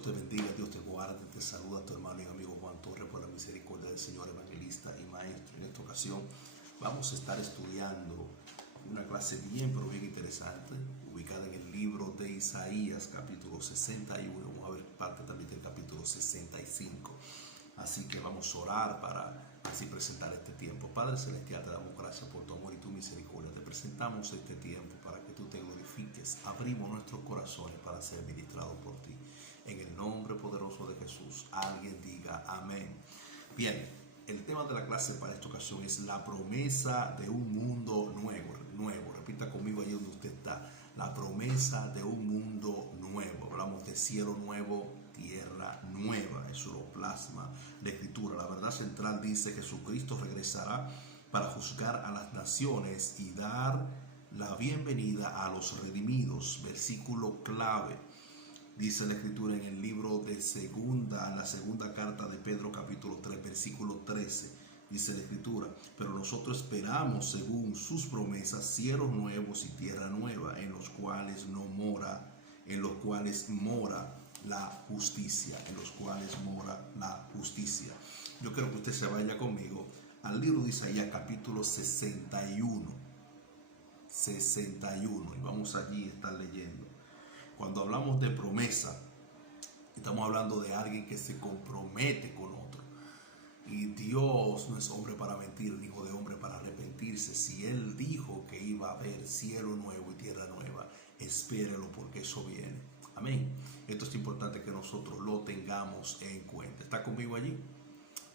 Dios te bendiga, Dios te guarde, te saluda tu hermano y amigo Juan Torres por la misericordia del Señor, evangelista y maestro. En esta ocasión vamos a estar estudiando una clase bien, pero bien interesante, ubicada en el libro de Isaías, capítulo 61. Vamos a ver parte también del capítulo 65. Así que vamos a orar para así presentar este tiempo. Padre Celestial, te damos gracias por tu amor y tu misericordia. Te presentamos este tiempo para que tú te glorifiques. Abrimos nuestros corazones para ser ministrados por ti. En el nombre poderoso de Jesús, alguien diga amén. Bien, el tema de la clase para esta ocasión es la promesa de un mundo nuevo. Repita conmigo ahí donde usted está. La promesa de un mundo nuevo. Hablamos de cielo nuevo, tierra nueva. Eso lo plasma la Escritura. La verdad central dice que Jesucristo regresará para juzgar a las naciones y dar la bienvenida a los redimidos. Versículo clave. Dice la Escritura en el libro de la segunda carta de Pedro, capítulo 3, versículo 13. Dice la Escritura: pero nosotros esperamos, según sus promesas, cielos nuevos y tierra nueva, en los cuales mora la justicia. Yo quiero que usted se vaya conmigo al libro de Isaías, capítulo 61. Y vamos allí a estar leyendo. Cuando hablamos de promesa, estamos hablando de alguien que se compromete con otro. Y Dios no es hombre para mentir, ni hijo de hombre para arrepentirse. Si Él dijo que iba a haber cielo nuevo y tierra nueva, espérelo, porque eso viene. Amén. Esto es importante que nosotros lo tengamos en cuenta. ¿Está conmigo allí?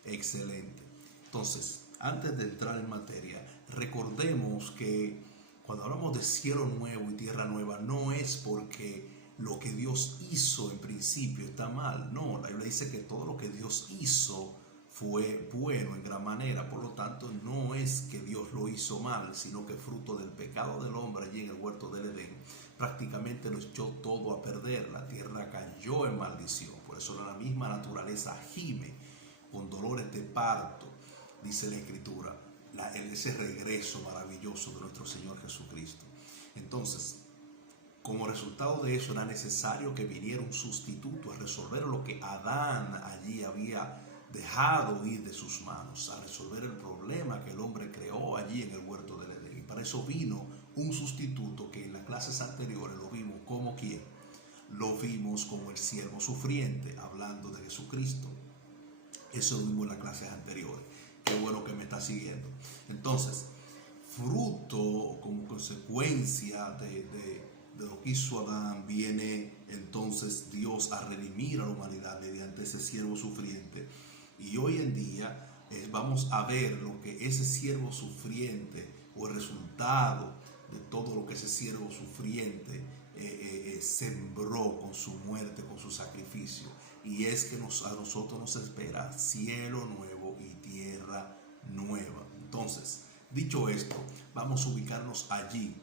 Excelente. Entonces, antes de entrar en materia, recordemos que cuando hablamos de cielo nuevo y tierra nueva, no es porque lo que Dios hizo en principio está mal. No, la Biblia dice que todo lo que Dios hizo fue bueno en gran manera. Por lo tanto, no es que Dios lo hizo mal, sino que fruto del pecado del hombre allí en el huerto del Edén, prácticamente lo echó todo a perder. La tierra cayó en maldición. Por eso la misma naturaleza gime con dolores de parto, dice la Escritura, ese regreso maravilloso de nuestro Señor Jesucristo. Entonces, como resultado de eso, era necesario que viniera un sustituto a resolver lo que Adán allí había dejado ir de sus manos, a resolver el problema que el hombre creó allí en el huerto del Edén. Y para eso vino un sustituto que en las clases anteriores lo vimos como ¿quién? Lo vimos como el siervo sufriente, hablando de Jesucristo. Eso lo vimos en las clases anteriores. Qué bueno que me está siguiendo. Entonces, fruto, como consecuencia de lo que hizo Adán, viene entonces Dios a redimir a la humanidad mediante ese siervo sufriente. Y hoy en día vamos a ver lo que ese siervo sufriente, o el resultado de todo lo que ese siervo sufriente sembró con su muerte, con su sacrificio. Y es que a nosotros nos espera cielo nuevo y tierra nueva. Entonces, dicho esto, vamos a ubicarnos allí.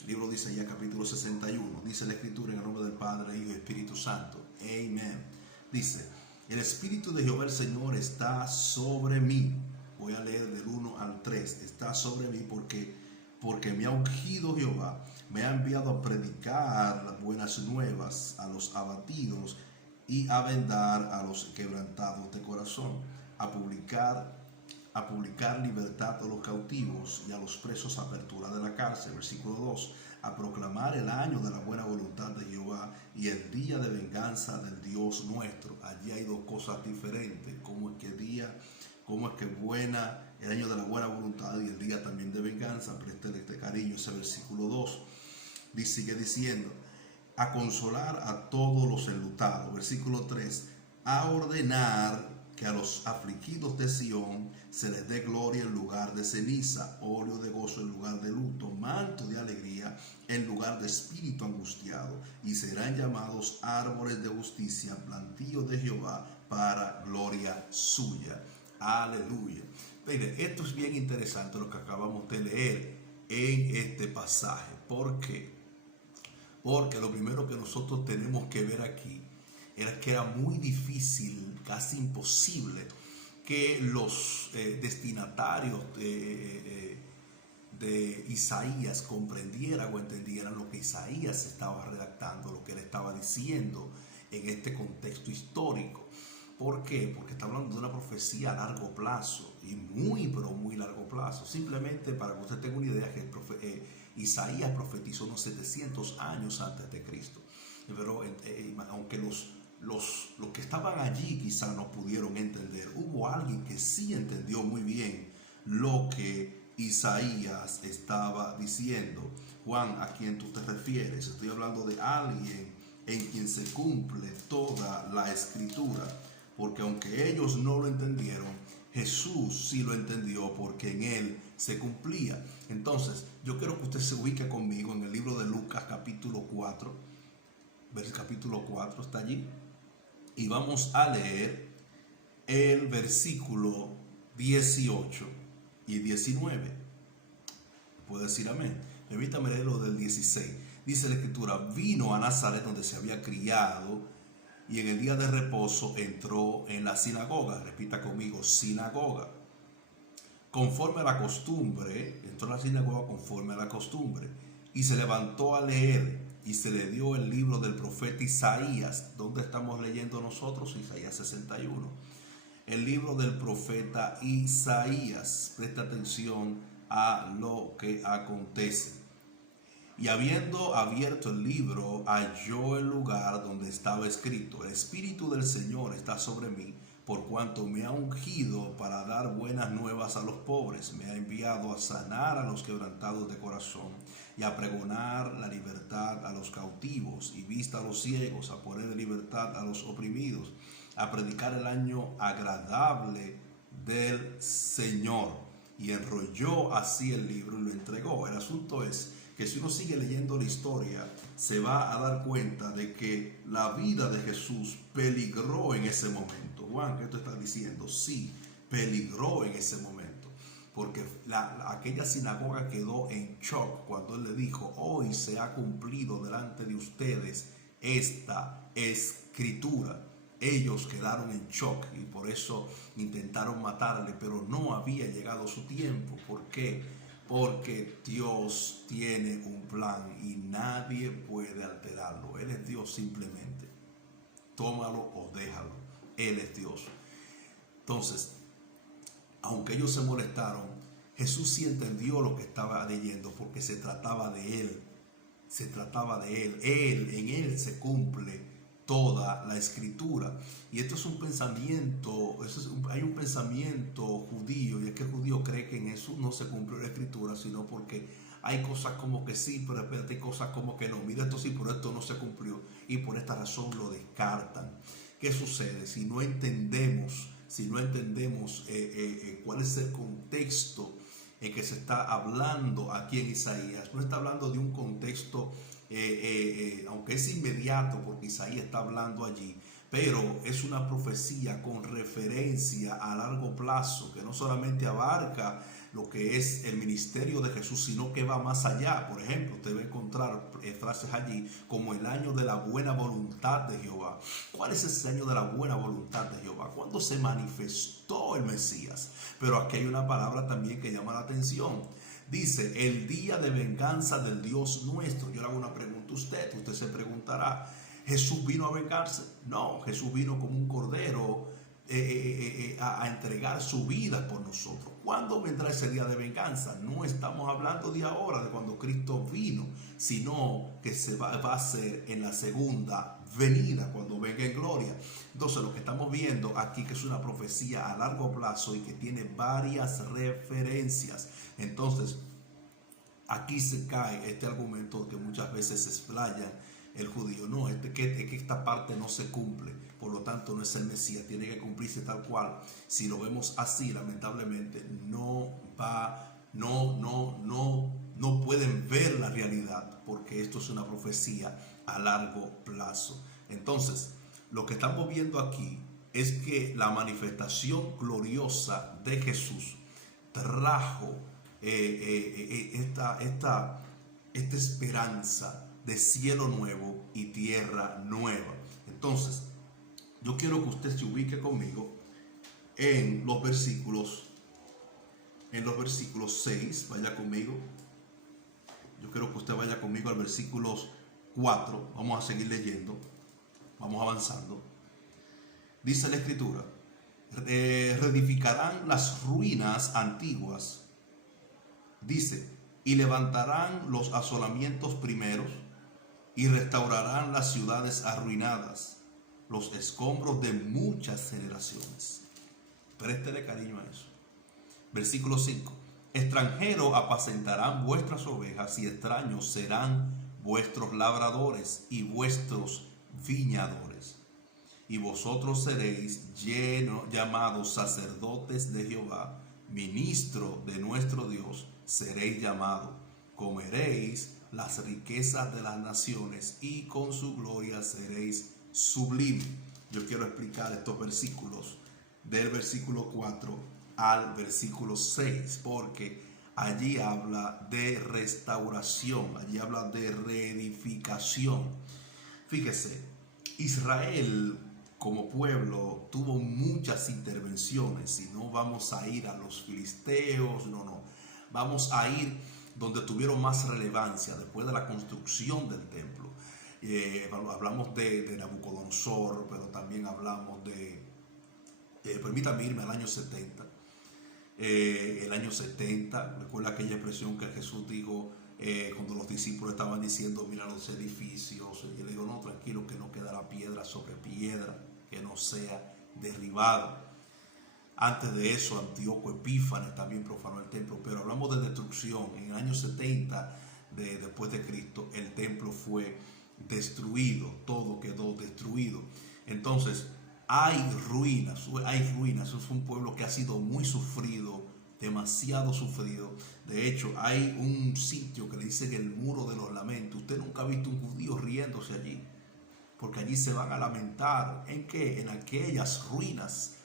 El libro dice ya capítulo 61. Dice la Escritura en el nombre del Padre, Hijo y Espíritu Santo. Amén. Dice: el Espíritu de Jehová el Señor está sobre mí. Voy a leer del 1 al 3. Está sobre mí porque me ha ungido Jehová, me ha enviado a predicar las buenas nuevas a los abatidos y a vendar a los quebrantados de corazón, a publicar libertad a los cautivos y a los presos apertura de la cárcel. Versículo 2: a proclamar el año de la buena voluntad de Jehová y el día de venganza del Dios nuestro. Allí hay dos cosas diferentes: cómo es que buena, el año de la buena voluntad y el día también de venganza. Préstale este cariño, ese versículo 2. Sigue diciendo: a consolar a todos los enlutados. Versículo 3: a ordenar que a los afligidos de Sión se les dé gloria en lugar de ceniza, óleo de gozo en lugar de luto, manto de alegría en lugar de espíritu angustiado, y serán llamados árboles de justicia, plantíos de Jehová para gloria suya. Aleluya. Mire, esto es bien interesante lo que acabamos de leer en este pasaje. ¿Por qué? Porque lo primero que nosotros tenemos que ver aquí era que era muy difícil, casi imposible, que los destinatarios de Isaías comprendieran o entendieran lo que Isaías estaba redactando, lo que él estaba diciendo en este contexto histórico. ¿Por qué? Porque está hablando de una profecía a largo plazo y muy, pero muy largo plazo. Simplemente para que usted tenga una idea que Isaías profetizó unos 700 años antes de Cristo. Pero aunque los que estaban allí quizás no pudieron entender, hubo alguien que sí entendió muy bien lo que Isaías estaba diciendo. Juan, ¿a quién tú te refieres? Estoy hablando de alguien en quien se cumple toda la escritura, porque aunque ellos no lo entendieron, Jesús sí lo entendió, porque en él se cumplía. Entonces, yo quiero que usted se ubique conmigo en el libro de Lucas capítulo 4, capítulo 4 está allí, y vamos a leer el versículo 18 y 19. Puede decir amén. Permítame leer lo del 16. Dice la escritura: vino a Nazaret, donde se había criado, y en el día de reposo entró en la sinagoga. Repita conmigo: sinagoga. Conforme a la costumbre, entró en la sinagoga conforme a la costumbre, y se levantó a leer, y se le dio el libro del profeta Isaías. ¿Dónde estamos leyendo nosotros? Isaías 61. El libro del profeta Isaías. Presta atención a lo que acontece. Y habiendo abierto el libro, halló el lugar donde estaba escrito: el Espíritu del Señor está sobre mí, por cuanto me ha ungido para dar buenas nuevas a los pobres. Me ha enviado a sanar a los quebrantados de corazón, y a pregonar la libertad a los cautivos, y vista a los ciegos, a poner en libertad a los oprimidos, a predicar el año agradable del Señor. Y enrolló así el libro y lo entregó. El asunto es que si uno sigue leyendo la historia, se va a dar cuenta de que la vida de Jesús peligró en ese momento. Juan, ¿qué tú estás diciendo? Sí, peligró en ese momento, porque aquella sinagoga quedó en shock cuando él le dijo: hoy se ha cumplido delante de ustedes esta escritura. Ellos quedaron en shock y por eso intentaron matarle, pero no había llegado su tiempo. ¿Por qué? Porque Dios tiene un plan y nadie puede alterarlo. Él es Dios simplemente. Tómalo o déjalo. Él es Dios. Entonces, aunque ellos se molestaron, Jesús sí entendió lo que estaba leyendo, porque se trataba de Él. Se trataba de Él. En Él se cumple toda la escritura. Y esto es un pensamiento, hay un pensamiento judío, y es que el judío cree que en eso no se cumplió la escritura, sino porque hay cosas como que sí, pero espérate, hay cosas como que no. Mira, esto sí, pero esto no se cumplió, y por esta razón lo descartan. ¿Qué sucede? Si no entendemos cuál es el contexto en que se está hablando aquí en Isaías, no está hablando de un contexto aunque es inmediato, porque Isaías está hablando allí, pero es una profecía con referencia a largo plazo, que no solamente abarca lo que es el ministerio de Jesús, sino que va más allá. Por ejemplo, usted va a encontrar frases allí como el año de la buena voluntad de Jehová. ¿Cuál es ese año de la buena voluntad de Jehová? ¿Cuándo se manifestó el Mesías? Pero aquí hay una palabra también que llama la atención. Dice: el día de venganza del Dios nuestro. Yo le hago una pregunta a usted se preguntará: ¿Jesús vino a vengarse? No, Jesús vino como un cordero a entregar su vida por nosotros. ¿Cuándo vendrá ese día de venganza? No estamos hablando de ahora, de cuando Cristo vino, sino que se va a hacer en la segunda venida, cuando venga en gloria. Entonces, lo que estamos viendo aquí, que es una profecía a largo plazo y que tiene varias referencias. Entonces, aquí se cae este argumento que muchas veces se explayan el judío. No, que esta parte no se cumple, por lo tanto no es el Mesías, tiene que cumplirse tal cual. Si lo vemos así, lamentablemente no pueden ver la realidad, porque esto es una profecía a largo plazo. Entonces, lo que estamos viendo aquí es que la manifestación gloriosa de Jesús trajo esta esperanza de cielo nuevo y tierra nueva. Entonces, yo quiero que usted se ubique conmigo en los versículos 6, vaya conmigo. Yo quiero que usted vaya conmigo al versículo 4, vamos a seguir leyendo. Vamos avanzando. Dice la Escritura, reedificarán las ruinas antiguas, dice, y levantarán los asolamientos primeros, y restaurarán las ciudades arruinadas, los escombros de muchas generaciones. Préstele cariño a eso. Versículo 5. Extranjeros apacentarán vuestras ovejas y extraños serán vuestros labradores y vuestros viñadores. Y vosotros seréis llamados sacerdotes de Jehová, ministro de nuestro Dios, seréis llamados. Comeréis las riquezas de las naciones y con su gloria seréis sublime. Yo quiero explicar estos versículos del versículo 4 al versículo 6, porque allí habla de restauración, allí habla de reedificación. Fíjese, Israel como pueblo tuvo muchas intervenciones, y no vamos a ir a los filisteos, no, vamos a ir donde tuvieron más relevancia después de la construcción del templo. Hablamos de Nabucodonosor, pero también hablamos permítame irme al año 70. El año 70, recuerda aquella expresión que Jesús dijo cuando los discípulos estaban diciendo, mira los edificios, y le digo, no, tranquilo, que no quedará piedra sobre piedra, que no sea derribado. Antes de eso, Antíoco Epífanes también profanó el templo, pero hablamos de destrucción. En el año 70 después de Cristo, el templo fue destruido, todo quedó destruido. Entonces, hay ruinas, es un pueblo que ha sido muy sufrido, demasiado sufrido. De hecho, hay un sitio que le dicen el muro de los lamentos. Usted nunca ha visto un judío riéndose allí, porque allí se van a lamentar. ¿En qué? En aquellas ruinas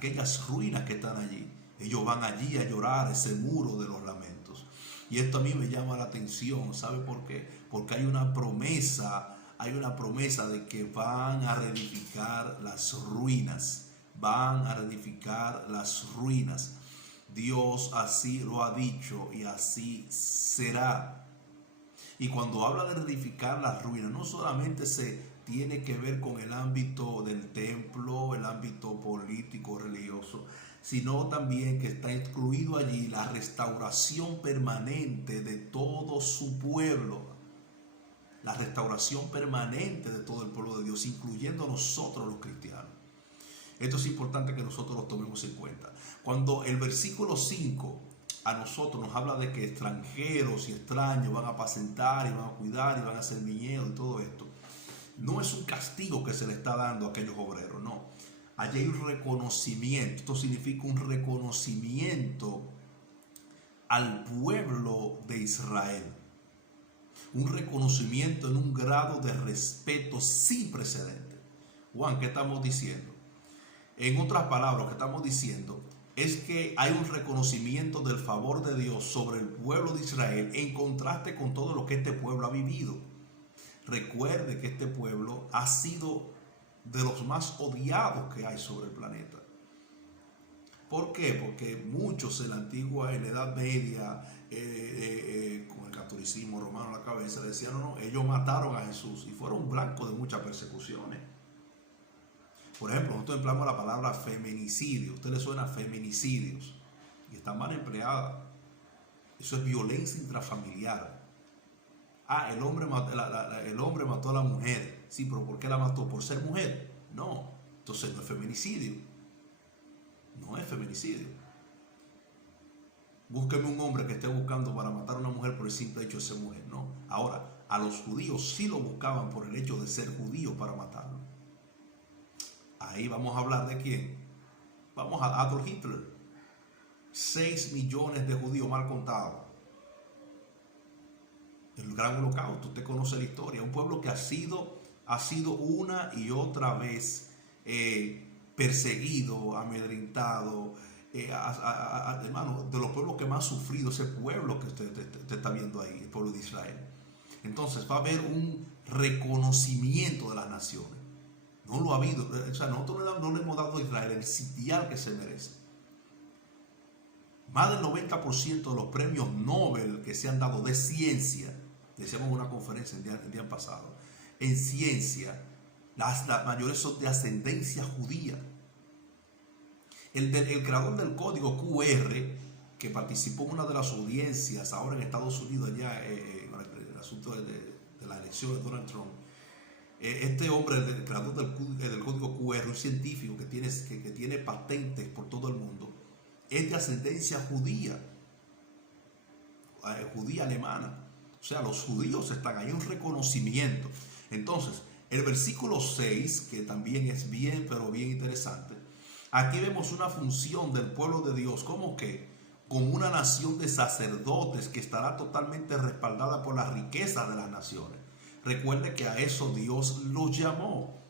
que están allí. Ellos van allí a llorar ese muro de los lamentos. Y esto a mí me llama la atención. ¿Sabe por qué? Porque hay una promesa de que van a reedificar las ruinas. Van a reedificar las ruinas. Dios así lo ha dicho y así será. Y cuando habla de reedificar las ruinas, no solamente se tiene que ver con el ámbito del templo, el ámbito político, religioso, sino también que está incluido allí la restauración permanente de todo su pueblo. La restauración permanente de todo el pueblo de Dios, incluyendo nosotros los cristianos. Esto es importante que nosotros lo tomemos en cuenta. Cuando el versículo 5 a nosotros nos habla de que extranjeros y extraños van a apacentar y van a cuidar y van a hacer viñedos y todo esto, no es un castigo que se le está dando a aquellos obreros, no. Allí hay un reconocimiento. Esto significa un reconocimiento al pueblo de Israel. Un reconocimiento en un grado de respeto sin precedente. Juan, ¿qué estamos diciendo? En otras palabras, lo que estamos diciendo es que hay un reconocimiento del favor de Dios sobre el pueblo de Israel en contraste con todo lo que este pueblo ha vivido. Recuerde que este pueblo ha sido de los más odiados que hay sobre el planeta. ¿Por qué? Porque muchos en la Edad Media, con el catolicismo romano a la cabeza, decían, no, ellos mataron a Jesús y fueron blancos de muchas persecuciones. Por ejemplo, nosotros empleamos la palabra feminicidio. A usted le suena feminicidios y está mal empleada. Eso es violencia intrafamiliar. El hombre mató a la mujer. Sí, pero ¿por qué la mató? ¿Por ser mujer? No, entonces no es feminicidio. No es feminicidio. Búsqueme un hombre que esté buscando para matar a una mujer por el simple hecho de ser mujer. No. Ahora, a los judíos sí lo buscaban por el hecho de ser judío para matarlo. Ahí vamos a hablar de quién. Vamos a Adolf Hitler. 6 millones de judíos mal contados. El gran holocausto, usted conoce la historia. Un pueblo que ha sido una y otra vez perseguido, amedrentado. Hermano, de los pueblos que más ha sufrido ese pueblo que usted está viendo ahí, el pueblo de Israel. Entonces va a haber un reconocimiento de las naciones. No lo ha habido. O sea, nosotros no le hemos dado a Israel el sitial que se merece. Más del 90% de los premios Nobel que se han dado de ciencia, decíamos en una conferencia el día pasado, en ciencia, Las mayores son de ascendencia judía. El creador del código QR, que participó en una de las audiencias ahora en Estados Unidos, allá en el asunto de la elección de Donald Trump, este hombre, el creador del código QR, un científico que tiene patentes por todo el mundo, es de ascendencia judía, judía alemana. O sea, los judíos están ahí, un reconocimiento. Entonces, el versículo 6, que también es bien, pero bien interesante. Aquí vemos una función del pueblo de Dios, como que como una nación de sacerdotes que estará totalmente respaldada por las riquezas de las naciones. Recuerde que a eso Dios los llamó.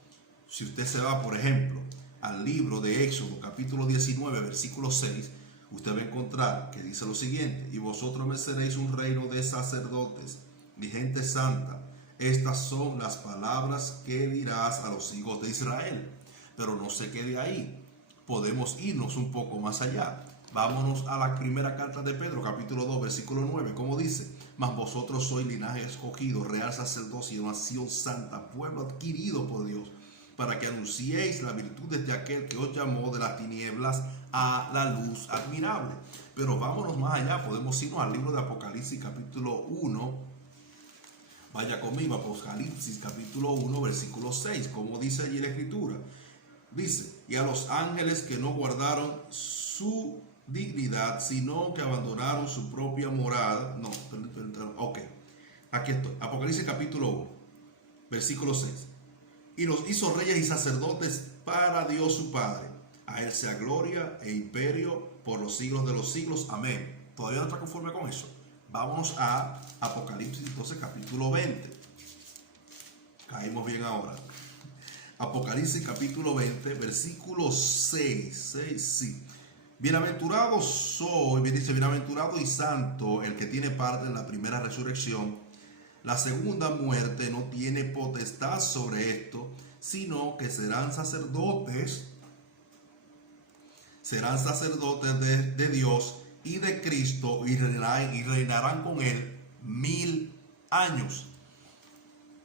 Si usted se va, por ejemplo, al libro de Éxodo, capítulo 19, versículo 6, usted va a encontrar que dice lo siguiente: y vosotros me seréis un reino de sacerdotes, mi gente santa. Estas son las palabras que dirás a los hijos de Israel. Pero no se quede ahí. Podemos irnos un poco más allá. Vámonos a la primera carta de Pedro, capítulo 2, versículo 9. ¿Cómo dice? Mas vosotros sois linaje escogido, real sacerdocio, nación santa, pueblo adquirido por Dios, para que anunciéis las virtudes de aquel que os llamó de las tinieblas a la luz admirable. Pero vámonos más allá. Podemos irnos al libro de Apocalipsis, capítulo 1. Vaya conmigo, Apocalipsis capítulo 1, versículo 6. Como dice allí la escritura, dice: y a los ángeles que no guardaron su dignidad, sino que abandonaron su propia morada. No, perdón, ok. Aquí estoy. Apocalipsis capítulo 1, versículo 6. Y los hizo reyes y sacerdotes para Dios su Padre. A él sea gloria e imperio por los siglos de los siglos. Amén. ¿Todavía no está conforme con eso? Vámonos a Apocalipsis entonces capítulo 20. Caímos bien ahora. Apocalipsis capítulo 20, versículo 6. Sí. Bienaventurado soy, dice, bienaventurado y santo el que tiene parte en la primera resurrección. La segunda muerte no tiene potestad sobre esto, sino que serán sacerdotes de Dios y de Cristo, y reinarán con él 1000 años.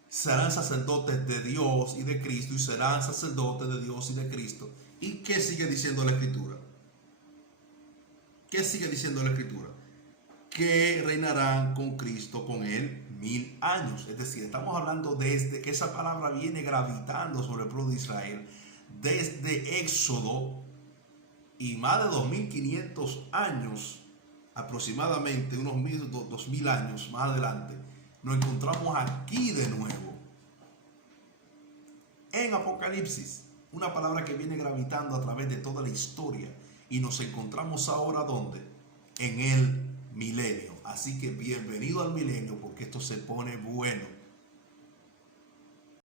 Serán sacerdotes de Dios y de Cristo, y serán sacerdotes de Dios y de Cristo. ¿Y qué sigue diciendo la Escritura? ¿Qué sigue diciendo la Escritura? Que reinarán con Cristo, con él 1000 años. Es decir, estamos hablando desde que esa palabra viene gravitando sobre el pueblo de Israel desde Éxodo, y más de 2500 años, aproximadamente unos 2000 años más adelante, nos encontramos aquí de nuevo en Apocalipsis, una palabra que viene gravitando a través de toda la historia, y nos encontramos ahora ¿dónde? En el milenio. Así que bienvenido al milenio, porque esto se pone bueno.